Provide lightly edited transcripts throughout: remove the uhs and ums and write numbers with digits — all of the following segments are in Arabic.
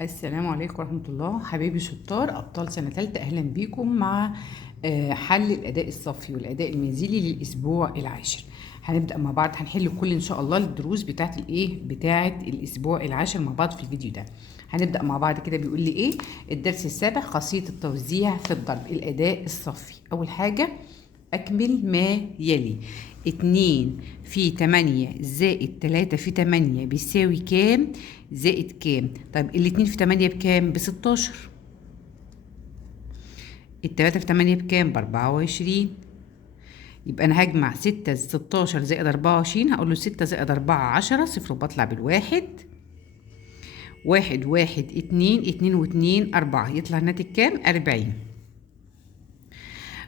السلام عليكم ورحمة الله. حبايبي شطار أبطال سنة تالتة، أهلا بيكم مع حل الأداء الصفي والأداء المنزلي للأسبوع العاشر. هنبدأ مع بعض، هنحل كل إن شاء الله الدروس بتاعة الأسبوع العاشر مع بعض في الفيديو ده. هنبدأ مع بعض كده. بيقول لي إيه الدرس السابع؟ خاصية التوزيع في الضرب، الأداء الصفي. أول حاجة أكمل ما يلي. 2 في 8 زائد 3 في 8 بيساوي كام زائد كام؟ طيب 2 في 8 بكام؟ ب16. 3 في 8 بكام؟ ب24. يبقى أنا هجمع 6 16 زائد 24، هقول له 6 زائد 4 10، صفر وبطلع بالواحد. 1 1 2 2 و2 4، يطلع الناتج كام؟ 40.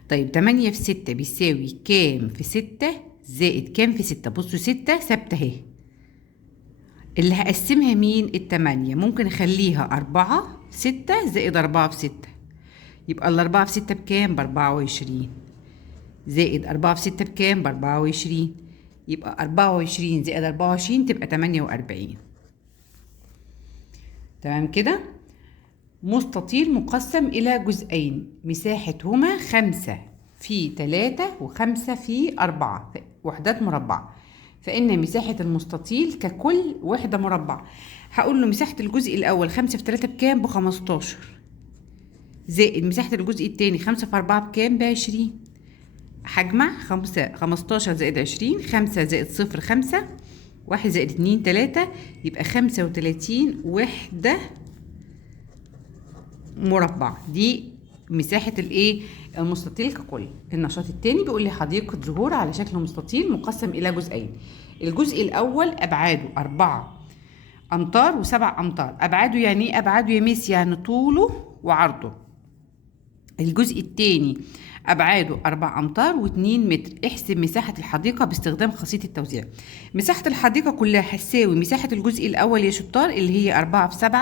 طيب 8 في 6 بيساوي كام في 6 زائد كام في 6؟ بصوا 6 ثابتة اهي، اللي هقسمها مين؟ ال8. ممكن اخليها 4 في 6 زائد 4 في 6، يبقى ال4 في 6 بكام؟ ب24. زائد 4 في 6 بكام؟ ب24. يبقى 24 زائد 24 تبقى 48. تمام كده. مستطيل مقسم إلى جزئين، مساحتهما 5 في 3 و5 في 4 وحدات مربعة، فإن مساحة المستطيل ككل وحدة مربع. هقول له مساحة الجزء الأول 5 في 3 بكام؟ ب15. زائد مساحة الجزء التاني 5 في 4 بكام؟ ب20. هجمع 15 زائد 20، 5 زائد 0 5، 1 زائد 2 3، يبقى 35 وحدة مربع. دي مساحة المستطيل ككل. النشاط التاني بيقول لي حديقة زهور على شكل مستطيل مقسم إلى جزئين. الجزء الأول أبعاده 4 أمتار و7 أمتار. أبعاده يعني إيه أبعاده يا ميس؟ يعني طوله وعرضه. الجزء التاني أبعاده 4 أمتار و2 متر. احسب مساحة الحديقة باستخدام خاصية التوزيع. مساحة الحديقة كلها هتساوي مساحة الجزء الأول يا شطار اللي هي 4 في 7،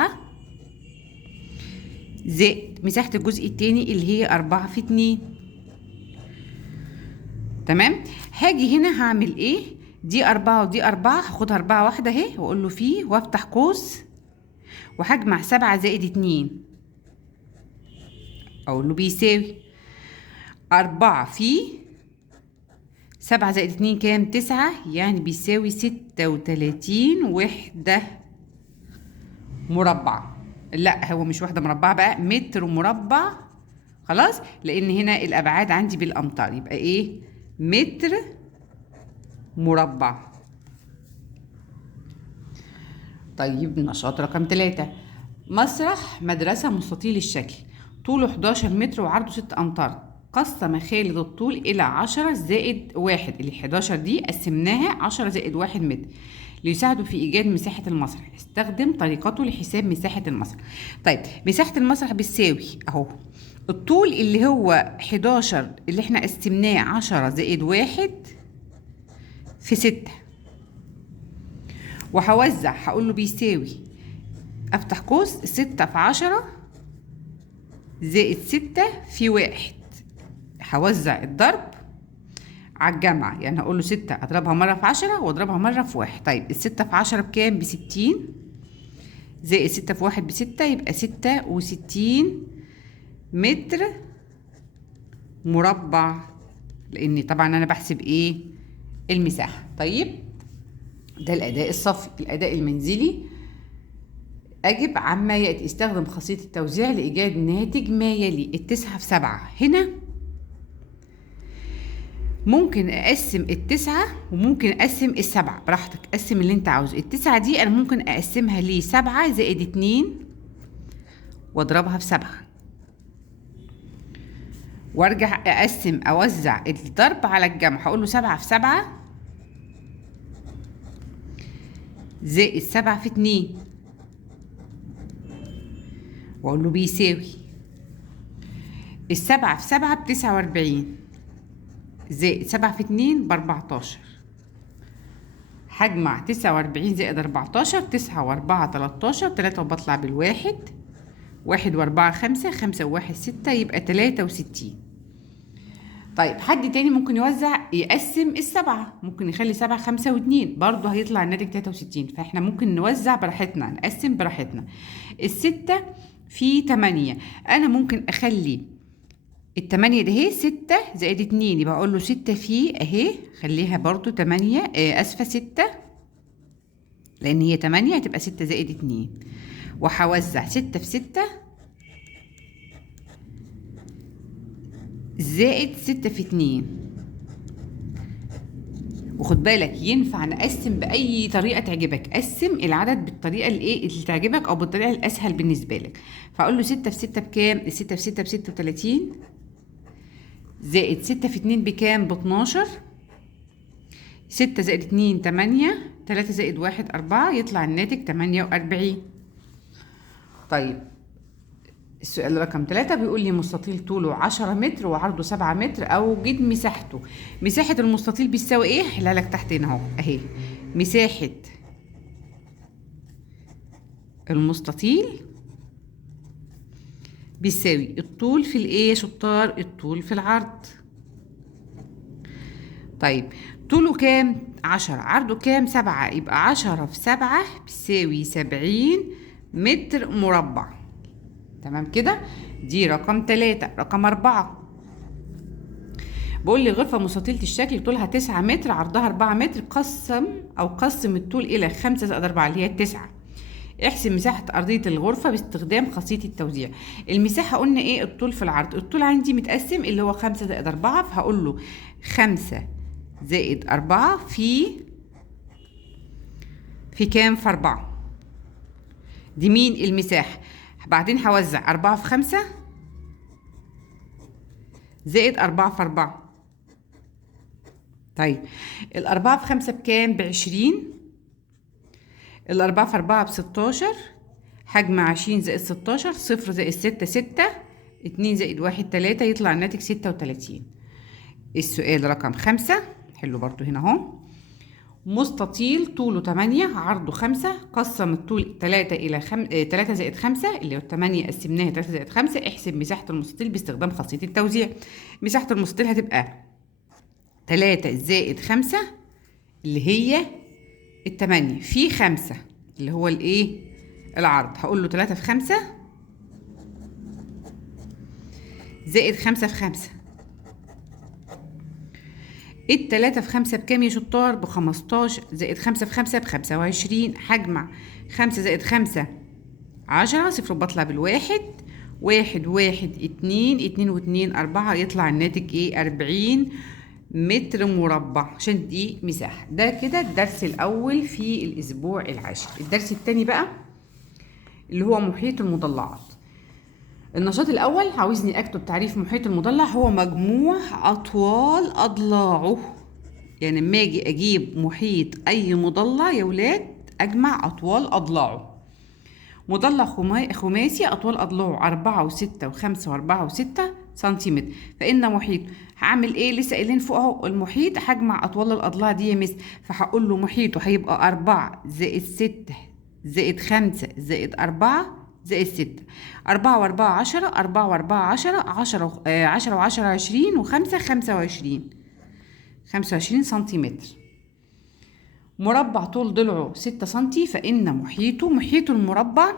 زائد مساحة الجزء التاني اللي هي 4 في 2. تمام. هاجي هنا هعمل ايه؟ دي 4 ودي 4، هاخدها 4 واحدة اهي واقول له فيه وافتح قوس، وهجمع 7 زائد 2، اقول له بيساوي 4 في 7 زائد 2 كام؟ 9، يعني بيساوي 36 وحدة مربع. لا هو مش وحدة مربعة بقى، متر مربع. خلاص، لان هنا الابعاد عندي بالامتار، يبقى ايه؟ متر مربع. طيب نشاط رقم 3. مسرح مدرسة مستطيل الشكل، طوله 11 متر وعرضه 6 أمتار. قسم خالد الطول إلى 10 زائد 1، اللي 11 دي قسمناها 10 زائد 1 متر، ليساعده في إيجاد مساحة المسرح. استخدم طريقته لحساب مساحة المسرح. طيب مساحة المسرح بتساوي أهو الطول اللي هو 11 اللي احنا قسمناه 10 زائد 1 في 6، وهوزع هقول له بيساوي، افتح قوس، 6 في 10 زائد 6 في 1. هوزع الضرب على الجمع، يعني هقول له 6 اضربها مرة في 10 واضربها مرة في 1. طيب 6 في 10 بكام؟ ب60، زائد 6 في 1 ب6، يبقى 66 متر مربع، لان طبعا انا بحسب ايه؟ المساحة. طيب ده الأداء الصفي. الأداء المنزلي أجب عما يأتي. استخدم خاصية التوزيع لإيجاد ناتج ما يلي. 9 في 7 هنا ممكن أقسم 9 وممكن أقسم 7، براحتك قسم اللي أنت عاوزه. 9 دي أنا ممكن أقسمها ل 7 زائد 2 وأضربها في 7، وأرجع أقسم أوزع الضرب على الجمع، هقول له 7 في 7 زائد 7 في 2، واقول له بيساوي 7 في 7 ب49 زائد 7 في 2 ب14. هجمع 49 زائد 14، 9 و4 13، 3 وبطلع بالواحد، 1 و4 5، 5 و1 6، يبقى 63. طيب حد تاني ممكن يقسم السبعة، ممكن يخلي 7 5 و2 برضه هيطلع الناتج 63. فاحنا ممكن نوزع براحتنا، نقسم براحتنا. الستة في 8، انا ممكن اخلي التمانية ده اهي 6 زائد 2، يبقى اقول له 6 في اهي، خليها برضه 8 اسفة 6 لان هي 8 هتبقى 6 زائد 2، وهوزع 6 في 6 زائد 6 في 2. وخد بالك ينفع نقسم بأي طريقة تعجبك، قسم العدد بالطريقة اللي تعجبك أو بالطريقة الأسهل بالنسبة لك. فأقول له 6 في 6 بكام؟ 6 في 6 ب36 زائد 6 في 2 بكام؟ ب12. 6 زائد 2 8، 3 زائد 1 4، يطلع الناتج 48. طيب السؤال رقم 3 بيقول لي مستطيل طوله 10 متر وعرضه 7 متر، أوجد مساحته. مساحة المستطيل بيساوي إيه؟ هحلها لك تحت هنا أهو أهي. مساحة المستطيل بيساوي الطول في الإيه يا شطار؟ الطول في العرض. طيب طوله كام؟ 10، عرضه كام؟ 7، يبقى 10 في 7 بيساوي 70 متر مربع. تمام كده؟ دي رقم 3. رقم 4 بقول لي غرفة مستطيلة الشكل طولها 9 متر عرضها 4 متر، قسم الطول إلى 5 زائد 4 اللي هي 9. احسب مساحة أرضية الغرفة باستخدام خاصية التوزيع. المساحة قلنا إيه؟ الطول في العرض. الطول عندي متقسم اللي هو 5 زائد 4، فهقول له 5 زائد 4 في كام؟ في 4. دي مين؟ المساحة. بعدين هوزع 4 في 5 زائد 4 في 4. طيب الأربعة في 5 بكام؟ ب20. الأربعة في 4 ب16، هجمع 20 زائد 16، 0 زائد 6 6، 2 زائد 1 3، يطلع الناتج 36. السؤال رقم 5 حلو برضو هنا اهو. مستطيل طوله 8 عرضه 5، قسم الطول 3 إلى 3 زائد 5 اللي هو 8 قسمناها 3 زائد 5. احسب مساحة المستطيل باستخدام خاصية التوزيع. مساحة المستطيل هتبقى 3 زائد 5 اللي هي 8 في 5 اللي هو الايه؟ العرض. هقول له 3 في 5 زائد 5 في 5. التلاتة في 5 بكام يا شطار؟ ب15 زائد 5 في 5 ب25. هجمع 5 زائد 5 10، 0 بطلع بالواحد، 1 1 2، 2 و2 4، يطلع الناتج ايه؟ 40 متر مربع، عشان دي مساحة. ده كده الدرس الأول في الأسبوع العاشر. الدرس التاني بقى اللي هو محيط المضلعات. النشاط الأول عاوزني أكتب تعريف محيط المضلع. هو مجموع أطوال أضلاعه. يعني لما أجي أجيب محيط أي مضلع يا ولاد أجمع أطوال أضلاعه. مضلع خماسي أطوال أضلاعه 4 و6 و5 و4 و6 سنتيمتر، فإن محيط. هعمل إيه؟ لسه قايلين فوق أهو المحيط هجمع أطوال الأضلاع دي يا مس، فهقول له محيطه هيبقى 4 زائد 6 زائد 5 زائد 4 زائد 6. 4 و4 10، 4 و4 10، 10 و10 20، و5 25 سنتيمتر. مربع طول ضلعه 6 سنتي، فإن محيط المربع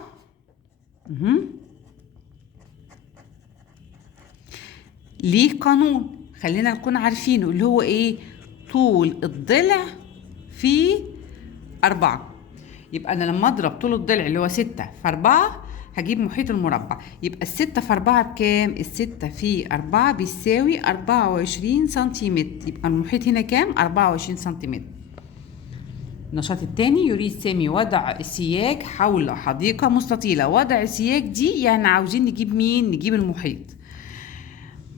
ليه قانون خلينا نكون عارفينه، اللي هو ايه؟ طول الضلع في 4. يبقى أنا لما أضرب طول الضلع اللي هو 6 في 4 هجيب محيط المربع. يبقى 6 في 4 بكام؟ 6 في 4 بيساوي 24 سنتيمتر. يبقى المحيط هنا كام؟ 24 سنتيمتر. النشاط الثاني يريد سامي وضع السياج حول حديقة مستطيلة. وضع السياج دي يعني عاوزين نجيب مين؟ نجيب المحيط.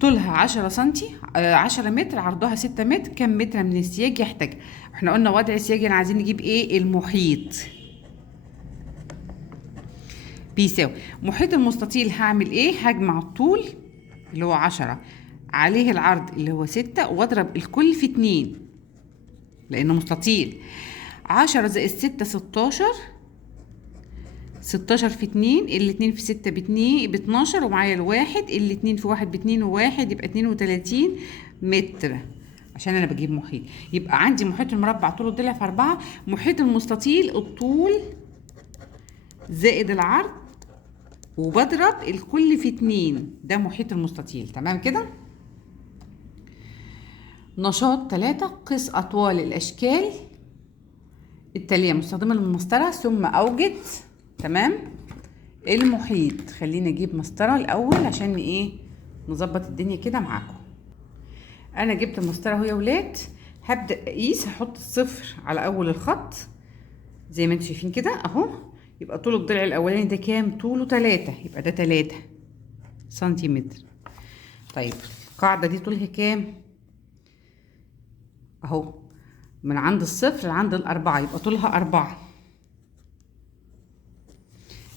طولها 10 سنتي 10 متر، عرضها 6 متر، كم متر من السياج يحتاج؟ احنا قلنا وضع السياج يعني عايزين نجيب ايه؟ المحيط. بيساوي محيط المستطيل. هعمل ايه؟ هجمع الطول اللي هو 10 عليه العرض اللي هو 6، واضرب الكل في 2 لانه مستطيل. 10 زائد 6 16، 16 في 2، الاتنين في 6 ب12، ومعايا الواحد، الاتنين في 1 ب2 و1 يبقى 32 متر، عشان انا بجيب محيط. يبقى عندي محيط المربع طوله الضلع في 4، محيط المستطيل الطول زائد العرض وبضرب الكل في 2، ده محيط المستطيل. تمام كده. نشاط 3، قس أطوال الأشكال التالية مستخدما المسطرة ثم أوجد تمام المحيط. خلينا نجيب مسطرة الأول عشان ايه نظبط الدنيا كده معاكم. أنا جبت المسطرة اهو يا ولاد، هبدأ أقيس، هحط الصفر على أول الخط زي ما انتم شايفين كده أهو. يبقى طول الضلع الأولاني ده كام؟ طوله 3، يبقى ده 3 سنتيمتر. طيب القاعدة دي طولها كام؟ اهو من عند الصفر لعند الأربعة، يبقى طولها 4.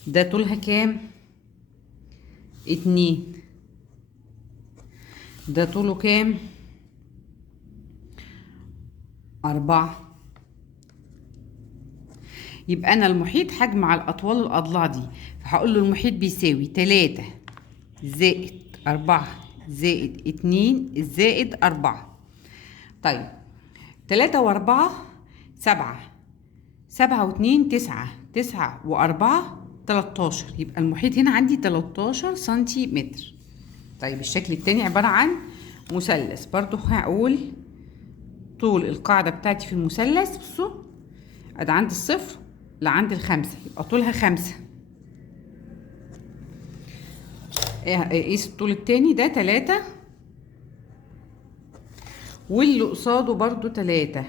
ده طولها كام؟ 2. ده طوله كام؟ 4. يبقى أنا المحيط هجمع الأطوال الأضلاع دي، فهقول له المحيط بيساوي 3 زائد 4 زائد 2 زائد 4. طيب 3 و4 7، 7 و2 9، 9 و4 13، يبقى المحيط هنا عندي 13 سنتيمتر. طيب الشكل التاني عبارة عن مثلث، برضو هقول طول القاعدة بتاعتي في المثلث. بصوا ادي عند الصفر لعند الخمسة، يبقى طولها 5. قيس الطول التاني ده 3، واللي قصاده برضو 3،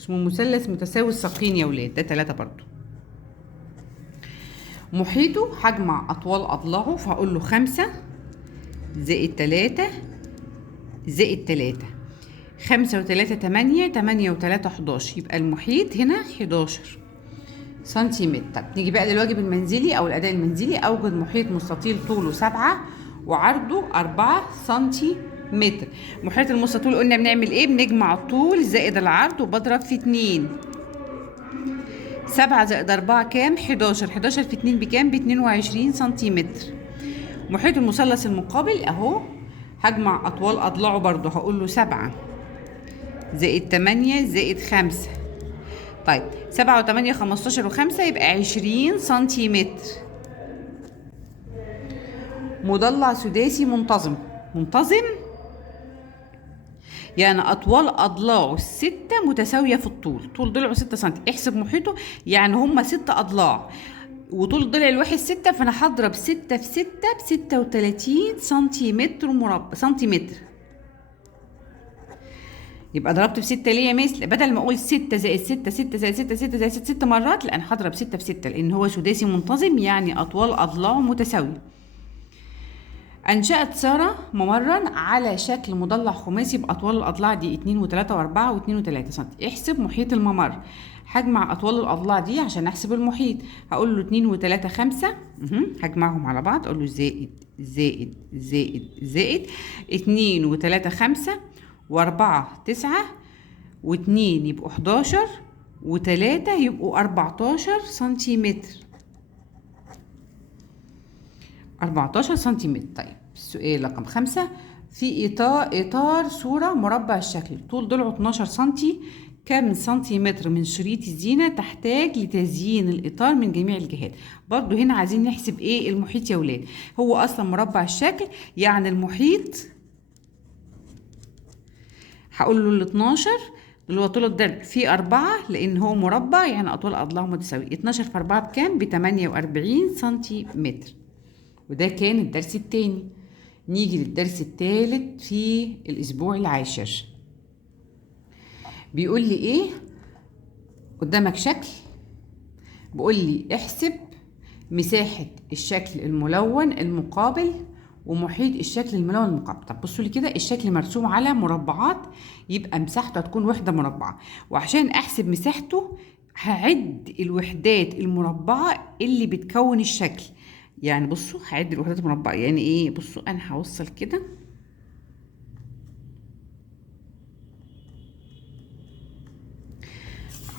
اسمه مثلث متساوي الساقين يا ولاد، ده 3 برضو. محيطه هجمع أطوال أضلاعه، فهقول له 5 زائد 3 زائد 3، 5 و3 8، 8 و3 11، يبقى المحيط هنا 11 سنتيمتر. طب نيجي بقى للواجب المنزلي أو الأداء المنزلي. أوجد محيط مستطيل طوله 7 وعرضه 4 سنتيمتر. محيط المستطيل قلنا بنعمل إيه؟ بنجمع الطول زائد العرض وبضرب في 2. 7 زائد 4 كام؟ 11. 11 في 2 بكام؟ ب 22 سنتيمتر. محيط المثلث المقابل اهو، هجمع اطوال اضلاعه برضو، هقول له 7 زائد 8 زائد 5. طيب 7 و8 15 و5 يبقى 20 سنتيمتر. مضلع سداسي منتظم. منتظم يعني أطوال أضلاعه 6 متساوية في الطول، طول ضلعه 6 سنتي. احسب محيطه، يعني هما 6 أضلاع وطول الضلع الواحد 6، فأنا هضرب 6 في 6 ب36 سنتيمتر مربع سنتيمتر. يبقى ضربت في 6 ليه يا مثل؟ بدل ما أقول 6 زائد 6 6 زائد 6 6 زائد 6 6 مرات، لا أنا هضرب 6 في 6 لأن هو سداسي منتظم يعني أطوال أضلاعه متساوية. أنشأت سارة ممرا على شكل مضلع خماسي بأطوال الأضلاع دي 2 و3 و4 و2 و3 سم. احسب محيط الممر. هجمع أطوال الأضلاع دي عشان أحسب المحيط. هقول له 2 و3 5، هجمعهم على بعض، أقول له زائد زائد زائد زائد 2 و3 5 و4 9 و2 يبقوا 11 و3 يبقوا 14 سنتيمتر. 14 سنتيمتر. طيب السؤال رقم 5، في إطار صورة مربع الشكل طول ضلعه 12 سنتي، كم سنتيمتر من شريط الزينة تحتاج لتزيين الإطار من جميع الجهات؟ برضو هنا عايزين نحسب إيه المحيط يا ولاد. هو أصلا مربع الشكل، يعني المحيط هقول له ال 12 اللي هو طول الضلع في 4، لأن هو مربع يعني أطوال أضلاعه متساوية. 12 في 4 بكام؟ ب 48 سنتيمتر. وده كان الدرس التاني. نيجي للدرس التالت في الأسبوع العاشر. بيقول لي إيه؟ قدامك شكل، بيقول لي احسب مساحة الشكل الملون المقابل ومحيط الشكل الملون المقابل. طب بصوا لي كده، الشكل مرسوم على مربعات، يبقى مساحته هتكون وحدة مربعة، وعشان أحسب مساحته هعد الوحدات المربعة اللي بتكون الشكل. يعني بصوا هعد الوحدات المربعة يعني ايه. بصوا انا هوصل كده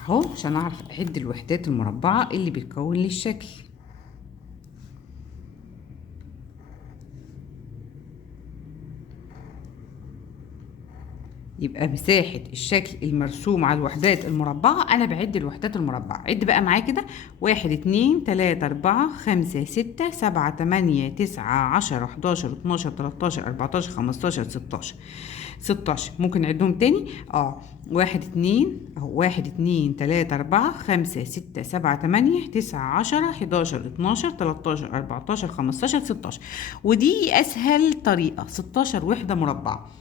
اهو عشان اعرف اعد الوحدات المربعة اللي بتكون لي الشكل. يبقى مساحة الشكل المرسوم على الوحدات المربعة، أنا بعد الوحدات المربعة. عد بقى معايا كده: 1 2 3 4 5 6 7 8 9 10 11 12 13 14 15 16. ممكن نعدهم تاني. 1 2 اهو، 1 2 3 4 5 6 7 8 9 10 11 12 13 14 15 16. ودي أسهل طريقة، 16 وحدة مربعة.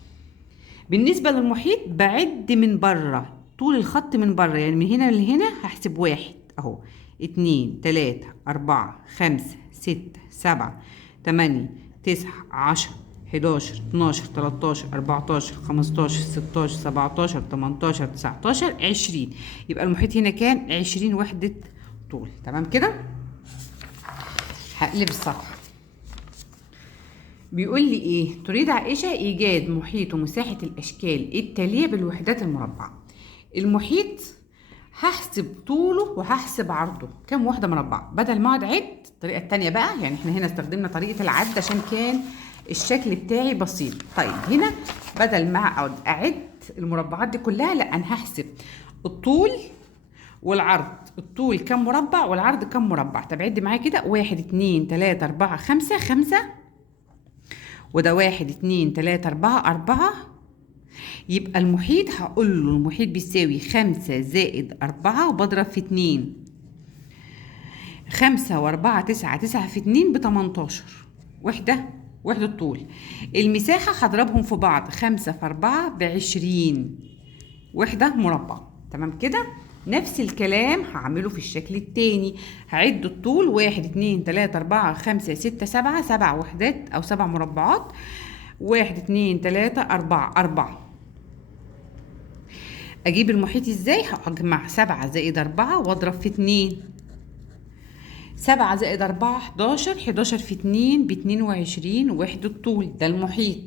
بالنسبة للمحيط بعد من بره طول الخط من بره، يعني من هنا لهنا هحسب 1 اهو، 2 3 4 5 6 7 8 9 10 11 12 13 14 15 16 17 18 19 20. يبقى المحيط هنا كان 20 وحدة طول. تمام كده. هقلب الصفحة. بيقول لي ايه؟ تريد عائشة ايجاد محيط ومساحة الاشكال التالية بالوحدات المربعة. المحيط هحسب طوله وهحسب عرضه كام وحدة مربعة، بدل ما اقعد اعد. الطريقة التانية بقى، يعني احنا هنا استخدمنا طريقة العد عشان كان الشكل بتاعي بسيط. طيب هنا بدل ما اقعد اعد المربعات دي كلها، لا، انا هحسب الطول والعرض. الطول كام مربع والعرض كام مربع. طب عد معايا كده: 1 2 3 4 5 وده 1 2 3 4. يبقى المحيط هقول له المحيط بيساوي 5 زائد 4 وبضرب في 2. 5 و4 9 في 2 ب18 وحدة طول. المساحة هضربهم في بعض، 5 في 4 ب20 وحدة مربع. تمام كده. نفس الكلام هعمله في الشكل التاني. هعد الطول: 1 2 3 4 5 6 7 وحدات أو 7 مربعات. 1 2 3 4. أجيب المحيط ازاي؟ هجمع 7 زائد 4 واضرب في 2. 7 زائد 4 11 في 2 ب22 وحدة طول. ده المحيط.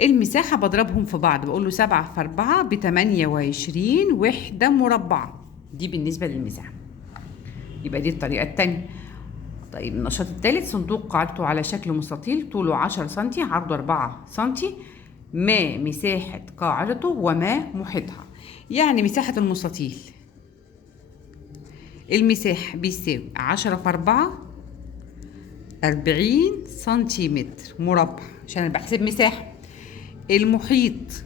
المساحة بضربهم في بعض، بقول له 7 في 4 ب28 وحدة مربعة. دي بالنسبة للمساحة. يبقى دي الطريقة التانية. طيب النشاط الثالث: صندوق قاعدته على شكل مستطيل، طوله 10 سنتي، عرضه 4 سنتي. ما مساحة قاعدته وما محيطها. يعني مساحة المستطيل، المساحة بيساوي 10 في 4 40 سنتيمتر مربع، عشان انا بحسب مساحة. المحيط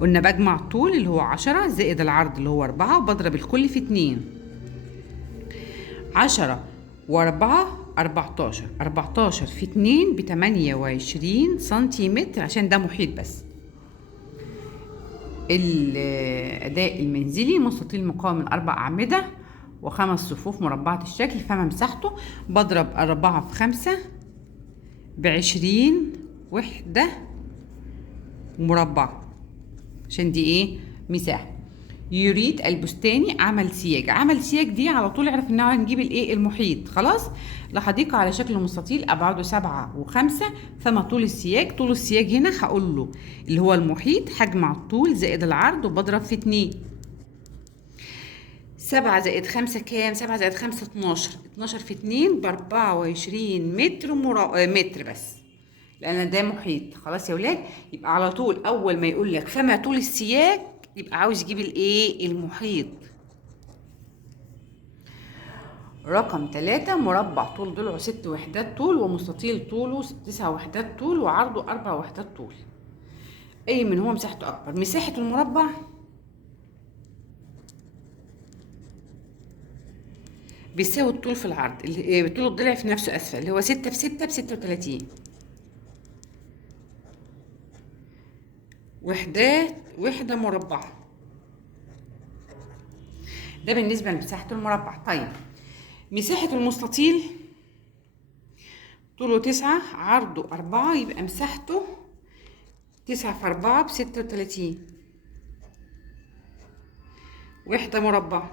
قلنا بجمع الطول اللي هو 10 زائد العرض اللي هو 4 وبضرب الكل في 2. 10 و4 14 في 2 ب28 سنتيمتر، عشان ده محيط بس. الأداء المنزلي: مستطيل مكون من 4 أعمدة و5 صفوف مربعة الشكل، فما مساحته؟ بضرب 4 في 5 ب20 وحدة مربعة، عشان دي ايه؟ مساحة. يريد البستاني عمل سياج دي على طول اعرف ان هنجيب الايه؟ المحيط. خلاص. لحديقة على شكل مستطيل ابعاده 7 و5، فما طول السياج؟ طول السياج هنا هقول له اللي هو المحيط، هجمع الطول زائد العرض وبضرب في 2. 7 زائد 5 كام؟ 7 زائد 5 12 في 2 ب24 متر بس، لان ده محيط. خلاص يا ولاد. يبقى على طول اول ما يقول لك فما طول السياج يبقى عاوز يجيب الايه؟ المحيط. رقم 3: مربع طول ضلعه 6 وحدات طول ومستطيل طوله 9 وحدات طول وعرضه 4 وحدات طول. اي منهما مساحته اكبر؟ مساحة المربع بيساوي الطول في العرض، اللي طول الضلع في نفسه اسفل، اللي هو 6 في 6 ب36 وحدة مربعة. ده بالنسبة لمساحة المربع. طيب مساحة المستطيل طوله 9 عرضه 4، يبقى مساحته 9 في 4 ب36 وحدة مربعة.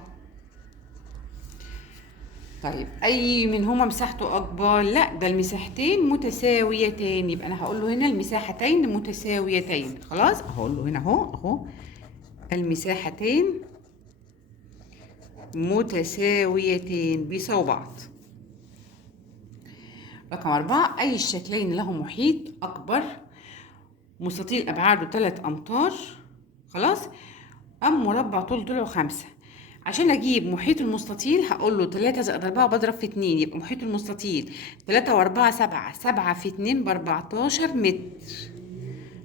طيب أي منهما مساحته أكبر؟ لا، ده المساحتين متساويتين، يبقى أنا هقول له هنا المساحتين متساويتين. خلاص، هقول له هنا أهو المساحتين متساويتين بيساووا بعض. رقم 4: أي الشكلين له محيط أكبر؟ مستطيل ابعاده 3 امتار، خلاص، ام مربع طول ضلعه 5. عشان اجيب محيط المستطيل هقول له 3 زائد 4 بضرب في 2، يبقى محيط المستطيل 3 و4 7، 7 في 2 ب14 متر.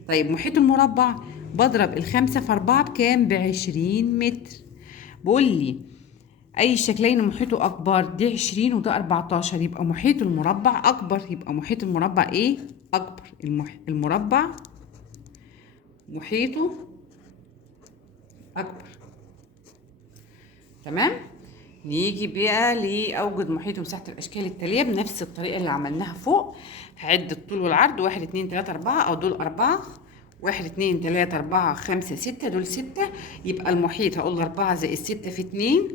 طيب محيط المربع بضرب الخمسة في 4 بكام؟ ب20 متر. بقول لي أي الشكلين محيطه أكبر، دي 20 وده 14، يبقى محيط المربع أكبر، يبقى محيط المربع إيه؟ أكبر. المربع محيطه أكبر. تمام. نيجي بقى لأوجد محيط ومساحة الأشكال التالية بنفس الطريقة اللي عملناها فوق. هعد الطول والعرض، 1 2 3 4، أو دول 4، 1 2 3 4 5 6، دول 6، يبقى المحيط هقول 4 زائد 6 في 2،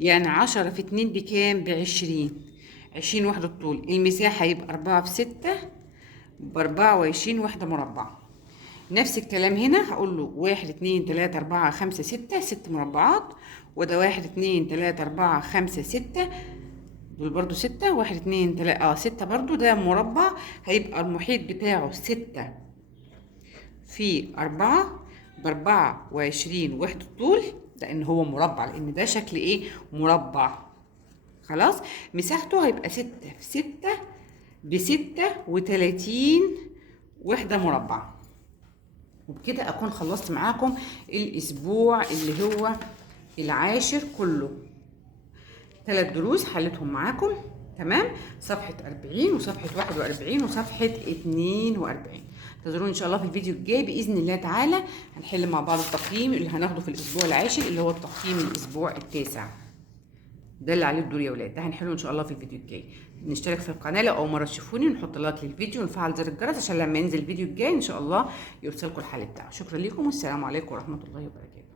يعني 10 في 2 بكام؟ ب20. 20 وحدة طول. المساحة يبقى 4 في 6 ب24 وحدة مربع. نفس الكلام هنا هقول له 1 2 3 4 5 6، 6 مربعات، وده 1 2 3 4 5 6، دول برضو 6، 1 2 3 6 برضو، ده مربع. هيبقى المحيط بتاعه 6 في 4 ب24 وحدة طول، لأن هو مربع، لأن ده شكل إيه؟ مربع. خلاص. مساحته هيبقى 6 في 6 ب36 وحدة مربع. وبكده أكون خلصت معاكم الأسبوع اللي هو العاشر كله. 3 دروس حلتهم معاكم. تمام. صفحة 40 وصفحة 41 وصفحة 42. انتظروني ان شاء الله في الفيديو الجاي باذن الله تعالى. هنحل مع بعض التقييم اللي هناخده في الاسبوع العاشر، اللي هو التقييم الاسبوع التاسع، ده اللي عليه الدور يا ولاد. ده هنحله ان شاء الله في الفيديو الجاي. نشترك في القناه لو اول مره تشوفوني، ونحط لايك للفيديو ونفعل زر الجرس عشان لما ينزل الفيديو الجاي ان شاء الله يوصلكم الحل بتاعه. شكرا لكم والسلام عليكم ورحمه الله وبركاته.